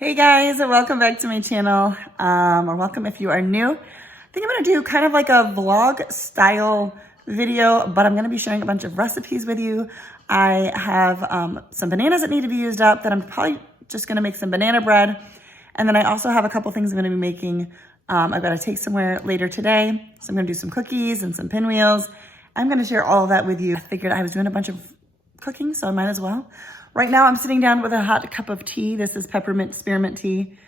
Hey guys, welcome back to my channel, or welcome if you are new. I think I'm gonna do kind of like a vlog style video, but I'm gonna be sharing a bunch of recipes with you. I have some bananas that need to be used up that I'm probably just gonna make some banana bread. And then I also have a couple things I'm gonna be making. I've gotta take somewhere later today. So I'm gonna do some cookies and some pinwheels. I'm gonna share all of that with you. I figured I was doing a bunch of cooking, so I might as well. Right now I'm sitting down with a hot cup of tea. This is peppermint spearmint tea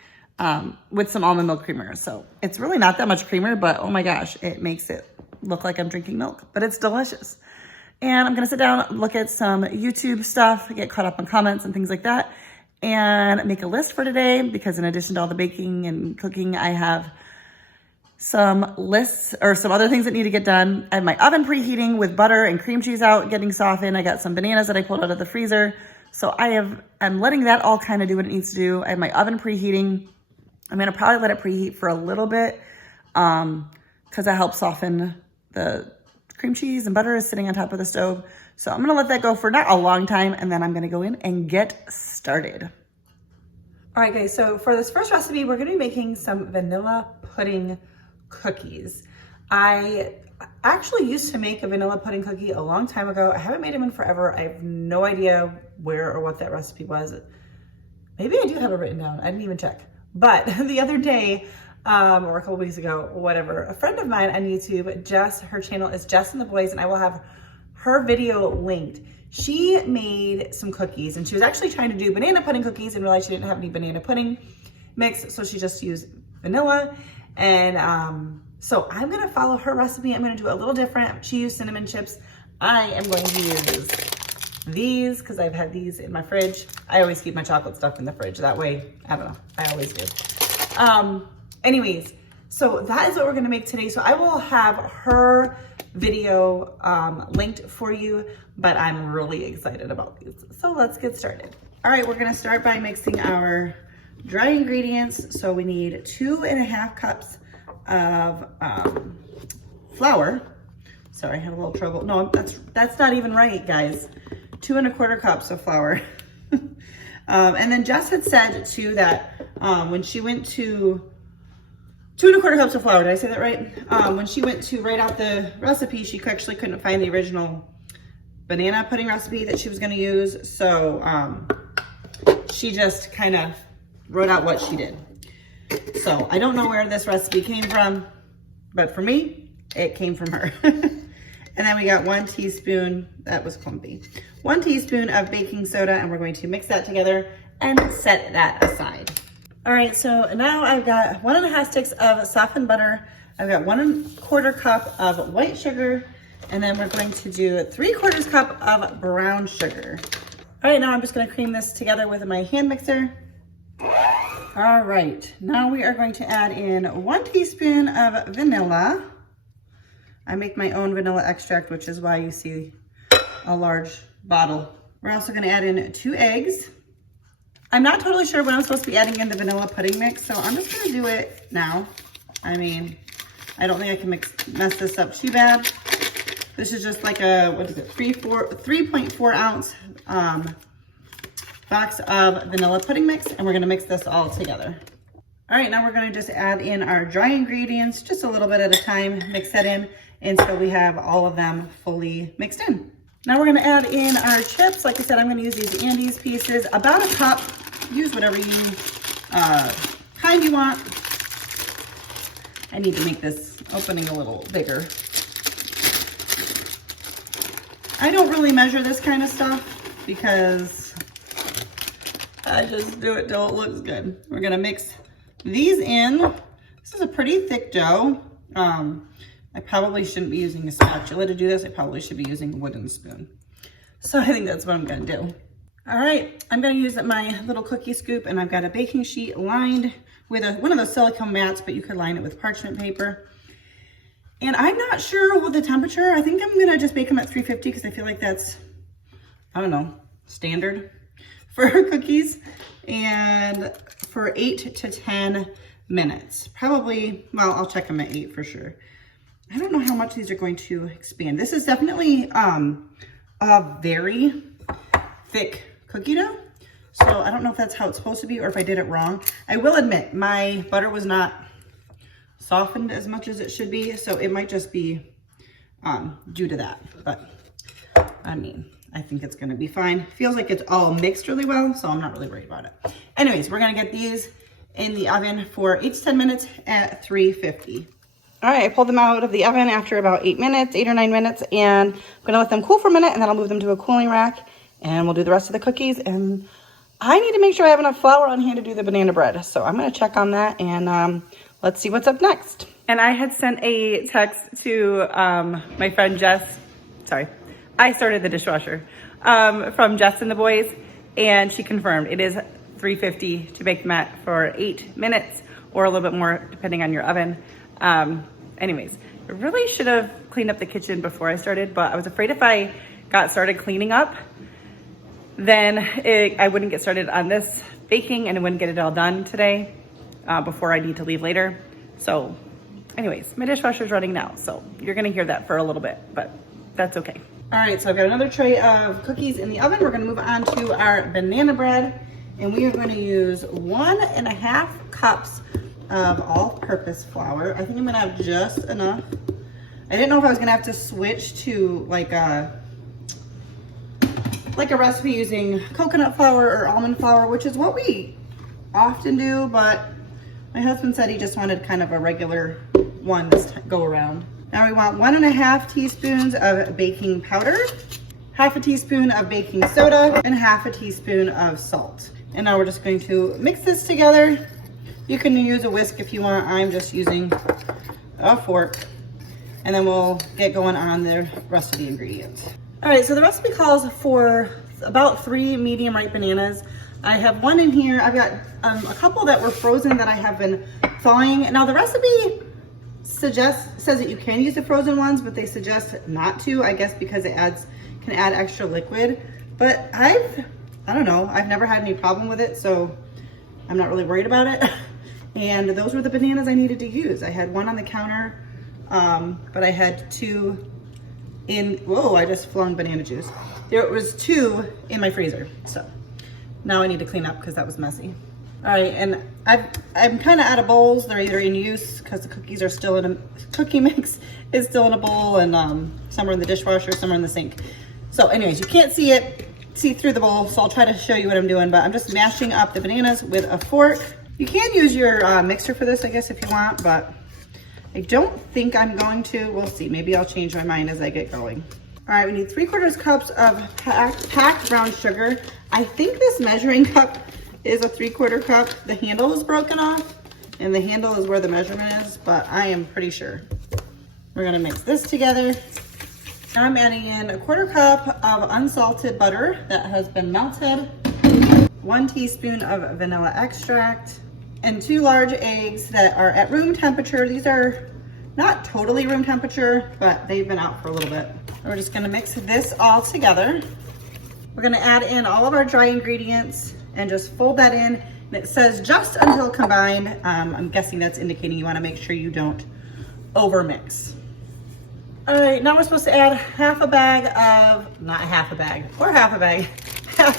with some almond milk creamer. So it's really not that much creamer, but oh my gosh, it makes it look like I'm drinking milk, but it's delicious. And I'm gonna sit down, look at some YouTube stuff, get caught up on comments and things like that, and make a list for today because in addition to all the baking and cooking, I have some lists or some other things that need to get done. I have my oven preheating with butter and cream cheese out, getting softened. I got some bananas that I pulled out of the freezer. So I'm letting that all kind of do what it needs to do. I have my oven preheating. I'm gonna probably let it preheat for a little bit because that helps soften the cream cheese, and butter is sitting on top of the stove. So I'm gonna let that go for not a long time, and then I'm gonna go in and get started. All right guys, so for this first recipe, we're gonna be making some vanilla pudding cookies. I actually used to make a vanilla pudding cookie a long time ago. I haven't made them in forever. I have no idea where or what that recipe was. Maybe I do have it written down. I didn't even check. But the other day, or a couple weeks ago, whatever, a friend of mine on YouTube, Jess, her channel is Jess and the Boys, and I will have her video linked. She made some cookies, and she was actually trying to do banana pudding cookies and realized she didn't have any banana pudding mix, so she just used vanilla. And so I'm gonna follow her recipe. I'm gonna do it a little different. She used cinnamon chips. I am going to use these because I've had these in my fridge. I always keep my chocolate stuff in the fridge. That way, I don't know, I always do. Anyways, so that is what we're gonna make today. So I will have her video linked for you, but I'm really excited about these. So let's get started. All right, we're gonna start by mixing our dry ingredients. So we need 2.5 cups of flour. Sorry, I had a little trouble. No, that's not even right, guys. 2.25 cups of flour. And then Jess had said too that when she went to 2.25 cups of flour, did I say that right? When she went to write out the recipe, she actually couldn't find the original banana pudding recipe that she was gonna use. So she just kind of wrote out what she did. So I don't know where this recipe came from, but for me, it came from her. And then we got 1 teaspoon, that was clumpy, 1 teaspoon of baking soda, and we're going to mix that together and set that aside. All right, so now I've got 1.5 sticks of softened butter. I've got 1/4 cup of white sugar, and then we're going to do 3/4 cup of brown sugar. All right, now I'm just gonna cream this together with my hand mixer. All right, now we are going to add in 1 teaspoon of vanilla. I make my own vanilla extract, which is why you see a large bottle. We're also gonna add in 2 eggs. I'm not totally sure when I'm supposed to be adding in the vanilla pudding mix, so I'm just gonna do it now. I mean, I don't think I can mess this up too bad. This is just like a, what is it, 3.4 ounce box of vanilla pudding mix, and we're gonna mix this all together. All right, now we're gonna just add in our dry ingredients, just a little bit at a time, mix that in until we have all of them fully mixed in. Now we're gonna add in our chips. Like I said, I'm gonna use these Andes pieces, about a cup. Use whatever kind you want. I need to make this opening a little bigger. I don't really measure this kind of stuff because I just do it till it looks good. We're gonna mix these in. This is a pretty thick dough. I probably shouldn't be using a spatula to do this. I probably should be using a wooden spoon. So I think that's what I'm gonna do. All right, I'm gonna use my little cookie scoop, and I've got a baking sheet lined with one of those silicone mats, but you could line it with parchment paper. And I'm not sure what the temperature. I think I'm gonna just bake them at 350 because I feel like that's, I don't know, standard for cookies. And for 8 to 10 minutes. Probably, well, I'll check them at 8 for sure. I don't know how much these are going to expand. This is definitely a very thick cookie dough. So I don't know if that's how it's supposed to be or if I did it wrong. I will admit my butter was not softened as much as it should be. So it might just be due to that. But I mean, I think it's gonna be fine. Feels like it's all mixed really well, so I'm not really worried about it. Anyways, we're gonna get these in the oven for 8 to 10 minutes at 350. All right, I pulled them out of the oven after about 8 or 9 minutes, and I'm gonna let them cool for a minute, and then I'll move them to a cooling rack, and we'll do the rest of the cookies. And I need to make sure I have enough flour on hand to do the banana bread. So I'm gonna check on that, and let's see what's up next. And I had sent a text to my friend Jess. Sorry, I started the dishwasher from Jess and the boys, and she confirmed it is 350 to bake them at for 8 minutes or a little bit more depending on your oven. Anyways, I really should have cleaned up the kitchen before I started, but I was afraid if I got started cleaning up, then I wouldn't get started on this baking and I wouldn't get it all done today before I need to leave later. So anyways, my dishwasher's running now, so you're gonna hear that for a little bit, but that's okay. All right, so I've got another tray of cookies in the oven. We're gonna move on to our banana bread, and we are gonna use 1.5 cups of all-purpose flour. I think I'm gonna have just enough. I didn't know if I was gonna have to switch to like a recipe using coconut flour or almond flour, which is what we often do, but my husband said he just wanted kind of a regular one this go around. Now we want 1.5 teaspoons of baking powder, 1/2 teaspoon of baking soda, and 1/2 teaspoon of salt. And now we're just going to mix this together. You can use a whisk if you want. I'm just using a fork. And then we'll get going on the rest of the ingredients. All right, so the recipe calls for about 3 medium ripe bananas. I have one in here. I've got a couple that were frozen that I have been thawing. Now the recipe says that you can use the frozen ones, but they suggest not to, I guess because it can add extra liquid. But I don't know, I've never had any problem with it, so I'm not really worried about it. And those were the bananas I needed to use. I had one on the counter, but I had 2 in, whoa, I just flung banana juice. There was 2 in my freezer, so now I need to clean up because that was messy. All right, and I'm kind of out of bowls. They're either in use because the cookies are still in a, cookie mix is still in a bowl, and some are in the dishwasher, some are in the sink. So anyways, you can't see through the bowl, so I'll try to show you what I'm doing, but I'm just mashing up the bananas with a fork. You can use your mixer for this, I guess, if you want, but I don't think I'm going to. We'll see, maybe I'll change my mind as I get going. All right, we need 3/4 cups of packed brown sugar. I think this measuring cup is a 3/4 cup. The handle is broken off, and the handle is where the measurement is, but I am pretty sure. We're gonna mix this together. Now I'm adding in 1/4 cup of unsalted butter that has been melted, 1 teaspoon of vanilla extract, and 2 large eggs that are at room temperature. These are not totally room temperature, but they've been out for a little bit. We're just gonna mix this all together. We're gonna add in all of our dry ingredients and just fold that in. And it says just until combined. I'm guessing that's indicating you wanna make sure you don't overmix. All right, now we're supposed to add half a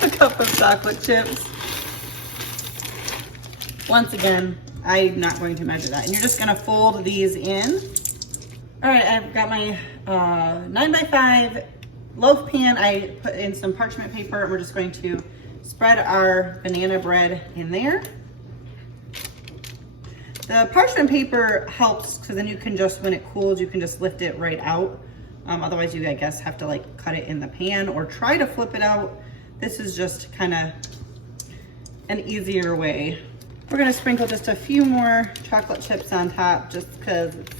cup of chocolate chips. Once again, I'm not going to measure that. And you're just gonna fold these in. All right, I've got my 9x5 loaf pan. I put in some parchment paper, and we're just going to spread our banana bread in there. The parchment paper helps because then you can just, when it cools, you can just lift it right out. Otherwise you, I guess, have to like cut it in the pan or try to flip it out. This is just kind of an easier way. We're gonna sprinkle just a few more chocolate chips on top just because it's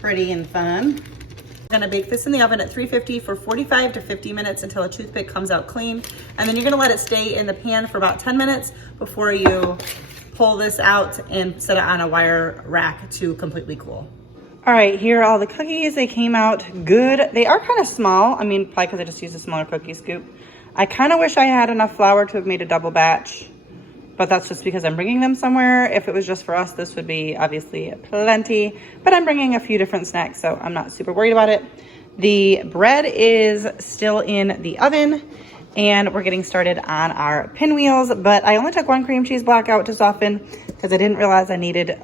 pretty and fun. I'm gonna bake this in the oven at 350 for 45 to 50 minutes until a toothpick comes out clean. And then you're gonna let it stay in the pan for about 10 minutes before you pull this out and set it on a wire rack to completely cool. All right, here are all the cookies. They came out good. They are kind of small. I mean, probably because I just used a smaller cookie scoop. I kind of wish I had enough flour to have made a double batch, but that's just because I'm bringing them somewhere. If it was just for us, this would be obviously plenty, but I'm bringing a few different snacks, so I'm not super worried about it. The bread is still in the oven, And we're getting started on our pinwheels, but I only took one cream cheese block out to soften because I didn't realize I needed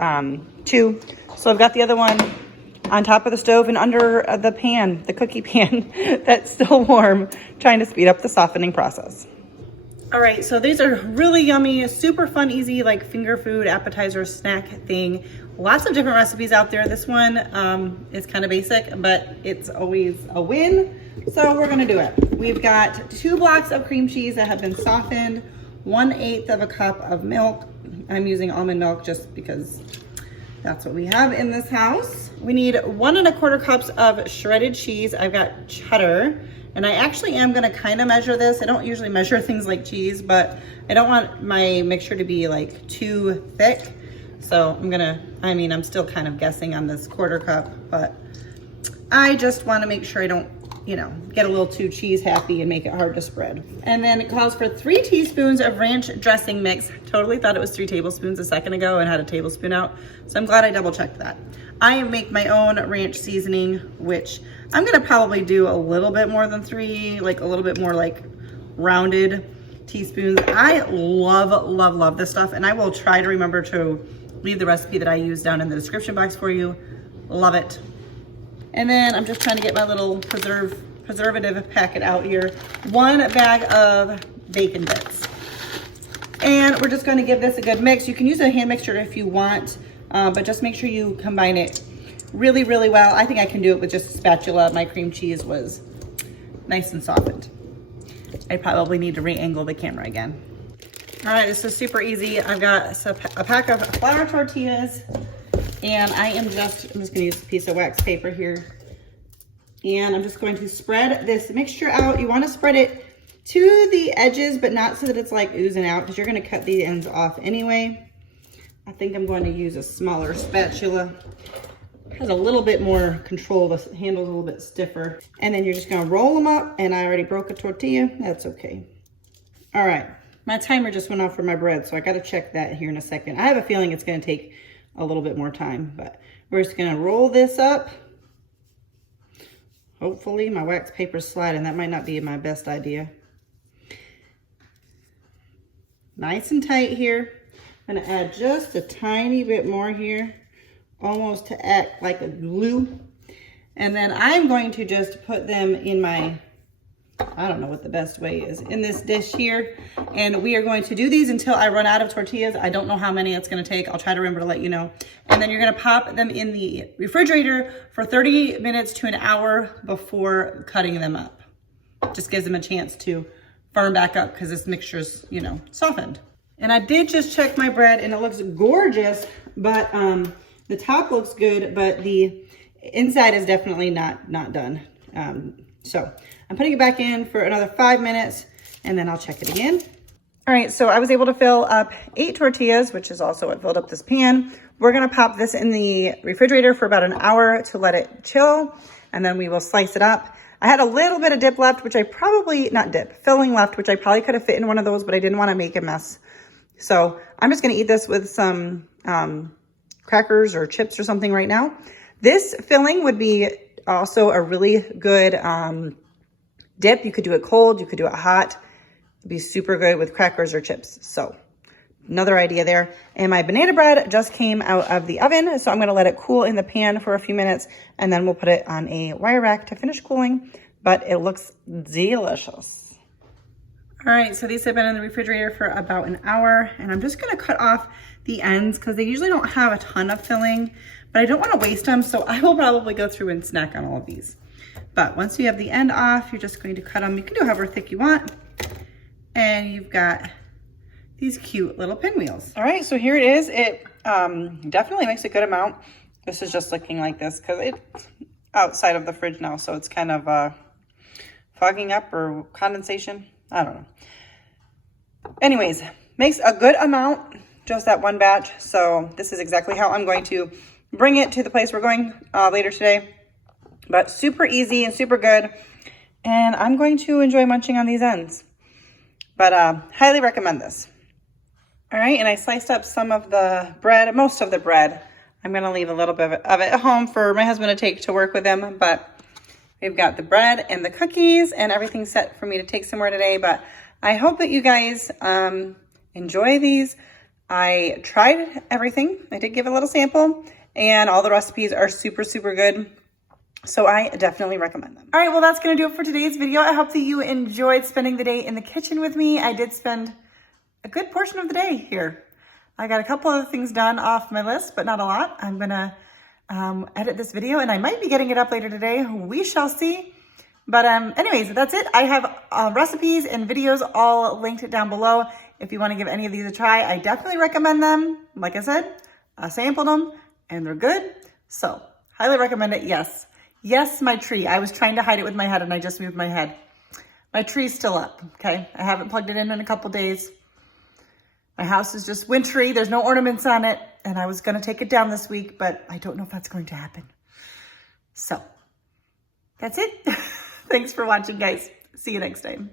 2. So I've got the other one on top of the stove and under the pan, the cookie pan that's still warm, trying to speed up the softening process. All right, so these are really yummy, super fun, easy, like finger food, appetizer, snack thing. Lots of different recipes out there. This one is kind of basic, but it's always a win. So we're gonna do it. We've got 2 blocks of cream cheese that have been softened, 1/8 of a cup of milk. I'm using almond milk just because that's what we have in this house. We need 1 1/4 cups of shredded cheese. I've got cheddar. And I actually am gonna kind of measure this. I don't usually measure things like cheese, but I don't want my mixture to be like too thick. So I'm still kind of guessing on this 1/4 cup, but I just wanna make sure I don't, get a little too cheese happy and make it hard to spread. And then it calls for 3 teaspoons of ranch dressing mix. Totally thought it was 3 tablespoons a second ago and had a tablespoon out. So I'm glad I double checked that. I make my own ranch seasoning, which I'm gonna probably do a little bit more than 3, like a little bit more like rounded teaspoons. I love, love, love this stuff, and I will try to remember to leave the recipe that I use down in the description box for you. Love it. And then I'm just trying to get my little preservative packet out here. 1 bag of bacon bits. And we're just gonna give this a good mix. You can use a hand mixer if you want, but just make sure you combine it really, really well. I think I can do it with just a spatula. My cream cheese was nice and softened. I probably need to re-angle the camera again. All right, this is super easy. I've got a pack of flour tortillas, and I'm just gonna use a piece of wax paper here. And I'm just going to spread this mixture out. You wanna spread it to the edges, but not so that it's like oozing out, because you're gonna cut the ends off anyway. I think I'm going to use a smaller spatula. It has a little bit more control. The handle's a little bit stiffer. And then you're just gonna roll them up, and I already broke a tortilla. That's okay. All right, my timer just went off for my bread, so I gotta check that here in a second. I have a feeling it's gonna take a little bit more time, but we're just gonna roll this up. Hopefully my wax paper's sliding. That might not be my best idea. Nice and tight here. I'm gonna add just a tiny bit more here, almost to act like a glue. And then I'm going to just put them in my, I don't know what the best way is, in this dish here. And we are going to do these until I run out of tortillas. I don't know how many it's gonna take. I'll try to remember to let you know. And then you're gonna pop them in the refrigerator for 30 minutes to an hour before cutting them up. Just gives them a chance to firm back up because this mixture's, softened. And I did just check my bread, and it looks gorgeous, but the top looks good, but the inside is definitely not done. So I'm putting it back in for another 5 minutes, and then I'll check it again. All right, so I was able to fill up 8 tortillas, which is also what filled up this pan. We're gonna pop this in the refrigerator for about an hour to let it chill, and then we will slice it up. I had a little bit of dip left, which I probably, filling left, which I probably could have fit in one of those, but I didn't wanna make a mess. So I'm just gonna eat this with some crackers or chips or something right now. This filling would be also a really good dip. You could do it cold, you could do it hot. It'd be super good with crackers or chips. So another idea there. And my banana bread just came out of the oven, so I'm gonna let it cool in the pan for a few minutes, and then we'll put it on a wire rack to finish cooling, but it looks delicious. All right, so these have been in the refrigerator for about an hour, and I'm just gonna cut off the ends because they usually don't have a ton of filling, but I don't wanna waste them, so I will probably go through and snack on all of these. But once you have the end off, you're just going to cut them. You can do however thick you want. And you've got these cute little pinwheels. All right, so here it is. It definitely makes a good amount. This is just looking like this because it's outside of the fridge now, so it's kind of fogging up or condensation. I don't know. Anyways, makes a good amount, just that one batch. So this is exactly how I'm going to bring it to the place we're going later today. But super easy and super good. And I'm going to enjoy munching on these ends. But highly recommend this. All right, and I sliced up some of the bread, most of the bread. I'm gonna leave a little bit of it at home for my husband to take to work with him, but We've got the bread and the cookies and everything set for me to take somewhere today, but I hope that you guys enjoy these. I tried everything. I did give a little sample, and all the recipes are super, super good. So I definitely recommend them. All right, well, that's gonna do it for today's video. I hope that you enjoyed spending the day in the kitchen with me. I did spend a good portion of the day here. I got a couple of things done off my list, but not a lot. I'm gonna edit this video, and I might be getting it up later today. We shall see. But anyways, that's it. I have recipes and videos all linked down below. If you wanna give any of these a try, I definitely recommend them. Like I said, I sampled them and they're good. So highly recommend it, yes. Yes, my tree. I was trying to hide it with my head and I just moved my head. My tree's still up, okay? I haven't plugged it in a couple days. My house is just wintry. There's no ornaments on it. And I was gonna take it down this week, but I don't know if that's going to happen. So that's it. Thanks for watching, guys. See you next time.